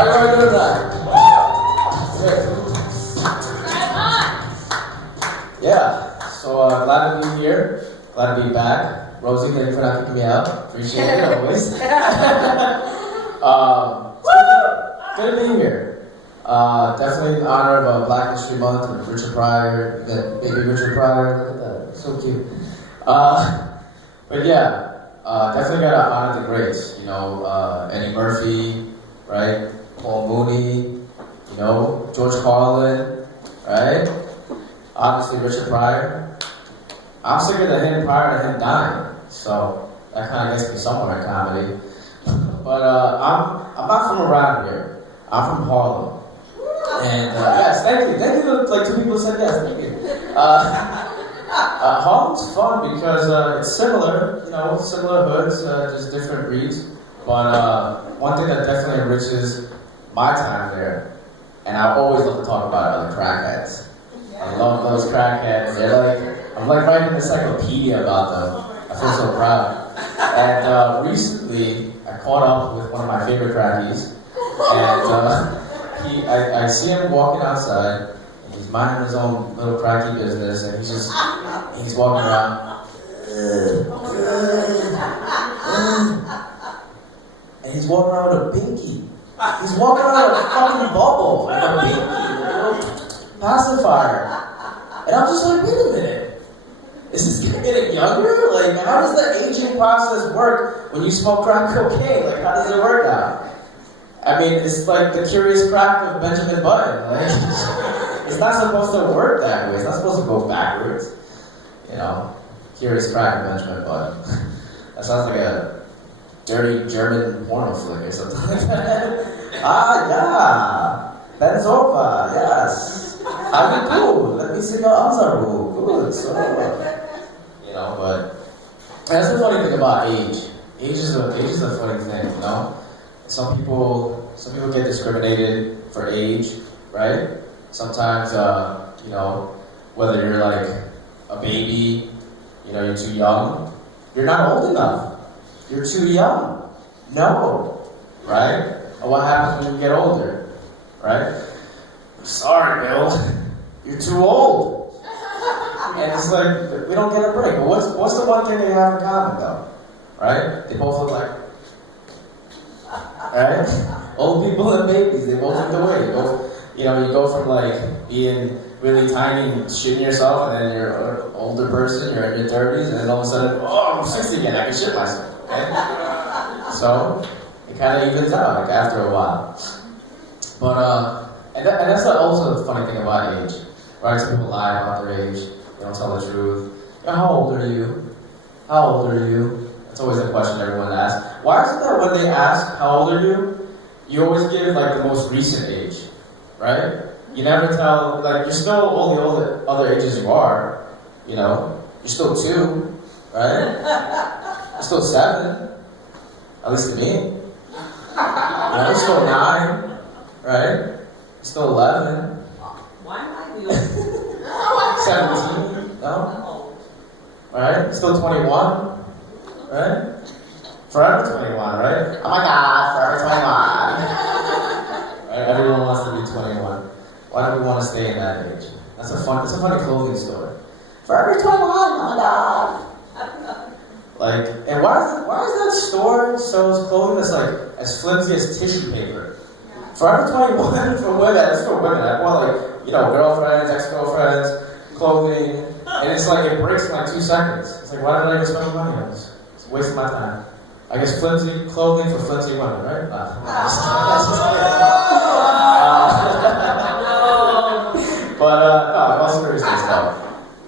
How are you doing that? Great. Yeah, so glad to be here. Glad to be back. Rosie, thank you for not kicking me out. Appreciate it always. Good to be here. Definitely in honor of Black History Month and Richard Pryor, baby Richard Pryor. Look at that, so cute. But yeah, definitely got to honor the greats. You know, Eddie Murphy, right? Paul Mooney, you know, George Carlin, right? Obviously Richard Pryor. I'm sicker than him prior to him dying, so that kind of gets me somewhat in comedy. But I'm not from around here. I'm from Harlem. And yes, thank you. Like 2 people said yes, thank you. Harlem's fun because it's similar, you know, similar hoods, just different breeds. But one thing that definitely enriches my time there, and I always love to talk about it, are the crackheads. I love those crackheads. They're like, I'm like writing an encyclopedia about them. I feel so proud. And recently, I caught up with one of my favorite crackies, and I see him walking outside, and he's minding his own little cracky business, and he's walking around, and he's walking around with a binky. He's walking around with a fucking bubble, like a binky, pacifier. And I'm just like, wait a minute. Is this guy getting younger? Like, how does the aging process work when you smoke crack cocaine? Like, how does it work out? I mean, it's like the curious crack of Benjamin Button. Like, it's not supposed to work that way. It's not supposed to go backwards. You know, curious crack of Benjamin Button. That sounds like a dirty German porno flick or something like that. Yeah. Ben's over, yes. How you do? Let me see your answer. Good, so. You know, but that's the funny thing about age. Age is a funny thing, you know? Some people get discriminated for age, right? Sometimes, you know, whether you're like a baby, you know, you're too young, you're not old enough. You're too young. No, right? And what happens when you get older, right? Sorry, Bill, you're too old. And it's like, we don't get a break. But what's the one thing they have in common, though? Right? They both look like, right? Old people and babies, they both look the way. You go from like being really tiny and shitting yourself, and then you're an older person, you're in your 30s, and then all of a sudden, oh, I'm 60 again, I can shit myself. Okay? So, it kind of evens out, like, after a while. But, and that's also the funny thing about age, right? Some people lie about their age, they don't tell the truth. You know, how old are you? How old are you? That's always a question everyone asks. Why is it that when they ask, how old are you, you always give, like, the most recent age, right? You never tell, like, you're still all the other ages you are, you know? You're still 2, right? You're still 7, at least to me. You know, you're still 9, right? You're still 11. Why am I the 17, no? Right? Still 21, right? Forever 21, right? Oh my God, forever 21. Right? Everyone wants to be 21. Why do we want to stay in that age? That's a funny clothing store. Forever 21, oh my God. Like, and why is that store sells clothing that's like as flimsy as tissue paper? Forever 21 for women, that's for women. I want like, you know, girlfriends, ex-girlfriends, clothing, and it's like, it breaks in like 2 seconds. It's like, why did I even spend money on this? It's a waste of my time. I guess flimsy clothing for flimsy women, right? But no, all seriousness though.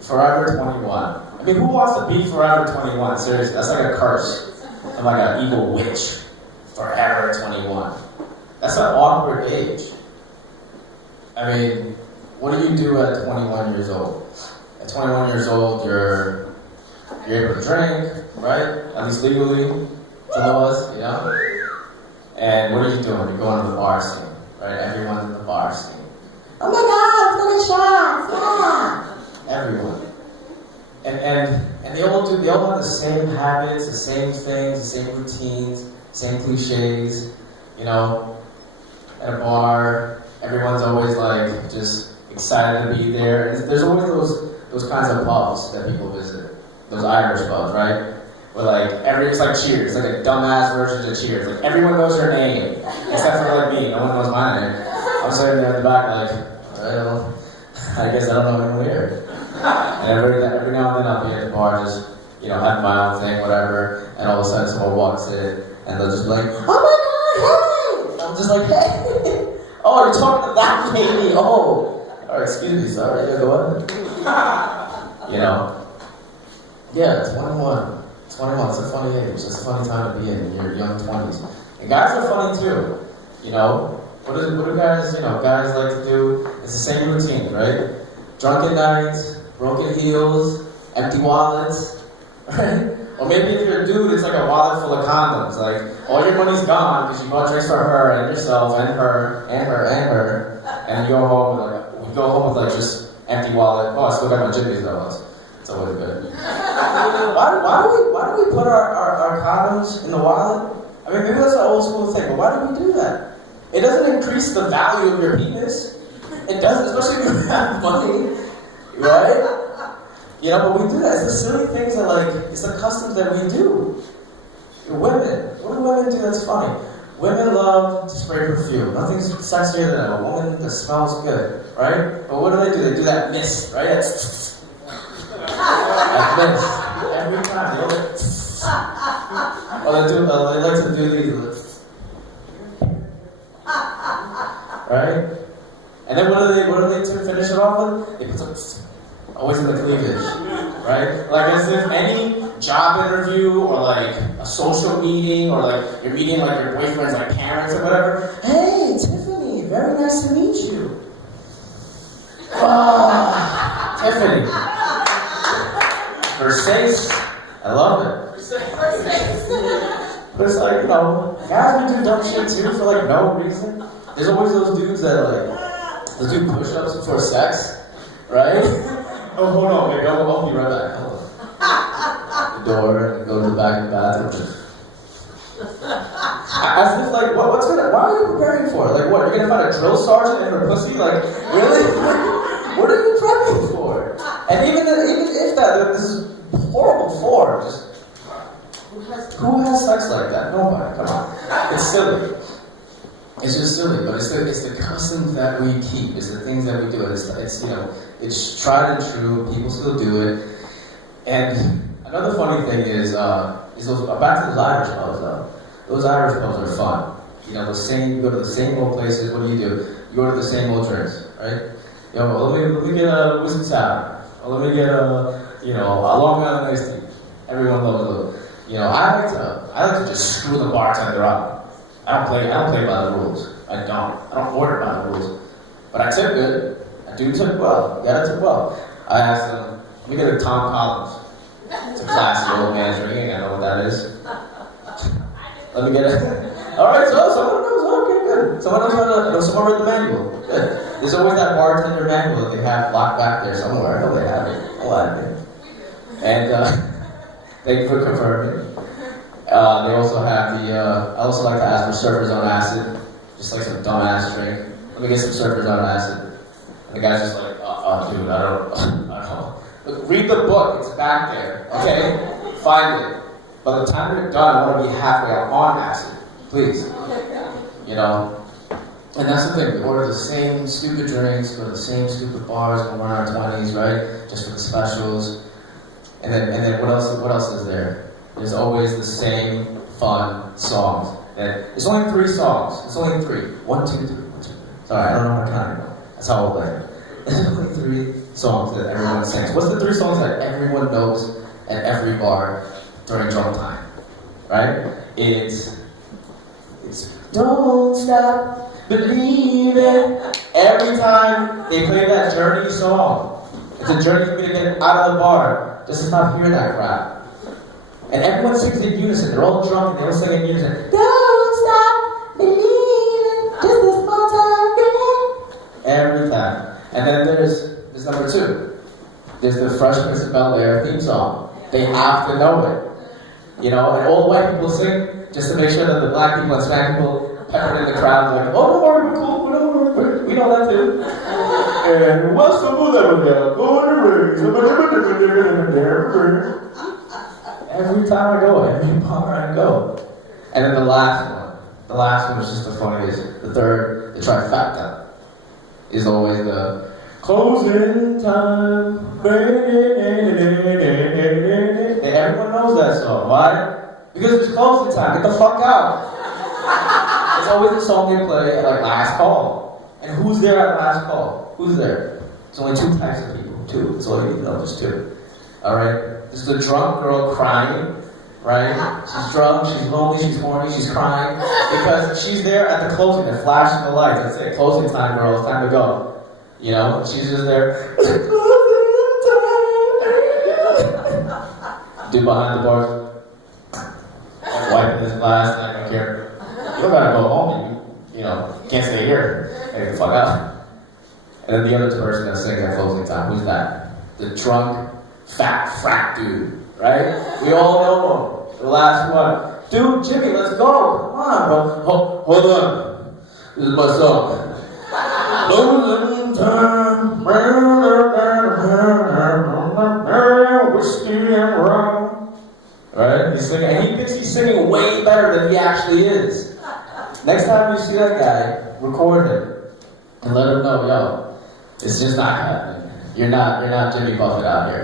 Forever 21. I mean, who wants to be forever 21? Seriously, that's like a curse. I'm like an evil witch. Forever 21. That's an awkward age. I mean, what do you do at 21 years old? At 21 years old, you're able to drink, right? At least legally, some of us, you know? And what are you doing? You're going to the bar scene, right? Everyone's in the bar scene. Oh my God, let's go to shots, yeah! Everyone. And they all have the same habits, the same things, the same routines, same cliches, you know? at a bar, everyone's always like just excited to be there. And there's always those kinds of pubs that people visit, those Irish pubs, right? Where like it's like Cheers, like a dumbass version of Cheers. Like everyone knows her name, except for like me. No one knows my name. I'm sitting there in the back like, I guess I don't know anyone here. And every now and then I'll be at the bar just, having my own thing, whatever, and all of a sudden someone walks in and they'll just be like, oh my god, hey! And I'm just like, hey! Oh, you're talking to that lady? Oh! Alright, excuse me, sorry, yeah, go ahead. Yeah, 21. 21, it's a funny age, it's a funny time to be in your young 20s. And guys are funny too, What do guys, guys like to do? It's the same routine, right? Drunken nights, broken heels, empty wallets, right? Or maybe if you're a dude, it's like a wallet full of condoms. Like, all your money's gone because you bought drinks for her and yourself and her and her and her. And you go home with just empty wallet. Oh, I still got my jimmies though. It's always good. Why do we put our condoms in the wallet? I mean, maybe that's an old school thing, but why do we do that? It doesn't increase the value of your penis. It doesn't, especially if you have money, right? But we do that. It's the silly things that, it's the customs that we do. Women, what do women do that's funny? Women love to spray perfume. Nothing's sexier than a woman that smells good, right? But what do? They do that mist, right? That mist. Every time. They like to do these. Right? And then what do they to finish it off with? They put some always in the cleavage. Right? Like as if any job interview or a social meeting or you're meeting your boyfriend's parents or whatever. Hey, Tiffany, very nice to meet you. Oh, Tiffany. Versace. I love it. But it's guys we do dumb shit too for no reason. There's always those dudes that they'll do push-ups before sex, right? Oh, hold on, baby, I'll be right back. Hold on. The door, and go to the back of the bathroom. As if why are you preparing for it? What, you're gonna find a drill sergeant in her pussy? Really? What are you prepping for? And even if that, this is horrible form. Who has sex like that? Nobody, come on. It's silly. It's just silly, but it's the customs that we keep. It's the things that we do. It's tried and true. People still do it. And another funny thing is back to those Irish pubs though. Those Irish pubs are fun. You go to the same old places. What do? You go to the same old drinks, right? Let me get a whiskey sour. Or let me get a Long Island iced tea. Everyone loves it. I like to just screw the bartender up. I don't play by the rules. I don't order by the rules. But I tip good. I do tip well. You gotta tip well. I asked them, let me get a Tom Collins. It's a classy old man's drink. I know what that is. Let me get it. Alright, so someone knows. Okay, good. Someone read the manual. Good. There's always that bartender manual that they have locked back there somewhere. I know they have it. I like it. And thank you for confirming. They also have I also like to ask for surfers on acid. Just some dumbass drink. Let me get some surfers on acid. And the guy's just dude, I don't know. Look, read the book, it's back there, okay? Find it. By the time you're done, I want to be halfway on acid. Please. And that's the thing, we order the same stupid drinks, go to the same stupid bars when we're in our 20s, right? Just for the specials. And then what else is there? There's always the same fun songs. It's only 3 songs. It's only 3. 1, 2, 3, 1, 2, 3. Sorry, I don't know how to count anymore. That's how old I am. There's only 3 songs that everyone sings. What's the 3 songs that everyone knows at every bar during drunk time? Right? It's Don't Stop Believing. Every time they play that Journey song, it's a journey for me to get out of the bar, just to stop hearing that crap. And everyone sings in unison. They're all drunk and they all sing in unison. Don't stop believing, just a small time girl. Every time. And then there's number 2. There's the Fresh Prince of Bel-Air theme song. They have to know it. And all the white people sing just to make sure that the black people and Hispanic people peppered in the crowd, like, oh, don't worry, we're cool, we know that too. And what's the move that would every time I go, every bar I go. And then the last one was just the funniest. The third, the trifecta, is always the closing time. And everyone knows that song. Why? Because it's closing time. Get the fuck out. It's always the song they play at like last call. And who's there at last call? Who's there? There's only two types of people. Two. That's all you need to know. Just two. Alright? There's the drunk girl crying. Right? She's drunk, she's lonely, she's horny, she's crying. Because she's there at the closing, they're flashing the lights. That's it. Closing time, girl. It's time to go. You know? She's just there. Dude behind the bars. Wiping his glass, and I don't care. You don't gotta go home, you know, can't stay here. Get the fuck out. And then the other person that's singing at closing time, who's that? The drunk, fat, frat dude, right? We all know him. The last one. Dude, Jimmy, let's go. Come on, bro. Hold on. This is my song. Closing time. Whiskey and rum. Right? He's singing, and he thinks he's singing way better than he actually is. Next time you see that guy, record him and let him know, yo, it's just not happening. You're not Jimmy Buffett out here.